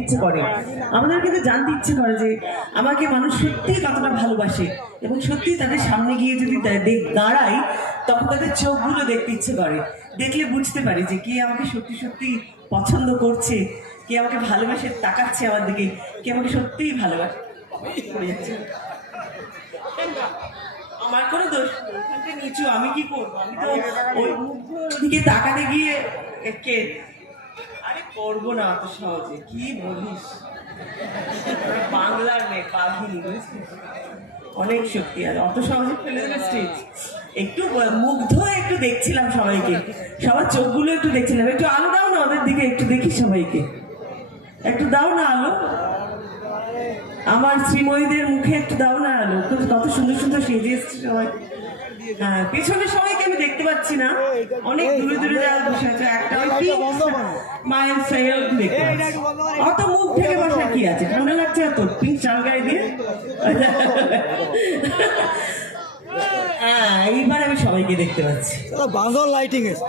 ইচ্ছে করে। আমাদের কিন্তু জানতে ইচ্ছে করে যে আমাকে মানুষ সত্যি কতটা ভালোবাসে এবং সত্যি তাদের সামনে গিয়ে যদি দাঁড়াই তখন তাদের চোখগুলো দেখতে ইচ্ছে করে। দেখলে বুঝতে পারি যে কে আমাকে সত্যি সত্যি পছন্দ করছে, কে আমাকে ভালোবাসে তাকাচ্ছে আমার দিকে, কে আমাকে সত্যিই ভালোবাসে। আমার কোনো দোষ নিচু, আমি কি করব? আমি তো ওই মুখগুলোর ওদিকে তাকাতে গিয়ে একে আরে করব না সহজে। কি বলিস? বাংলার মেয়ে অনেক শক্তি আছে। অত সহজে ফেলে স্টেজ একটু মুগ্ধ একটু দেখছিলাম সবাইকে। সবার চোখগুলো একটু দেখছিলাম। একটু আলো দাও না ওদের দিকে, একটু দেখি সবাইকে। একটু দাও না আলো। আমার শ্রীময়ীদের মুখে একটু দাও না আলো। কত- সুন্দর সুন্দর সেজে এসছে সবাই। হ্যাঁ পেছনে সবাইকে আমি পাচ্ছি না। অনেক দূরে দূরে যারা বসে আছে একটা মায়ের সাইড দেখতে অত মুখ থেকে বসা কি আছে? মনে লাগছে এত পিঙ্ক চাল গায়ে দিয়ে? হ্যাঁ এইবার আমি সবাইকে দেখতে পাচ্ছি। বাঁধন লাইটিং এসছে।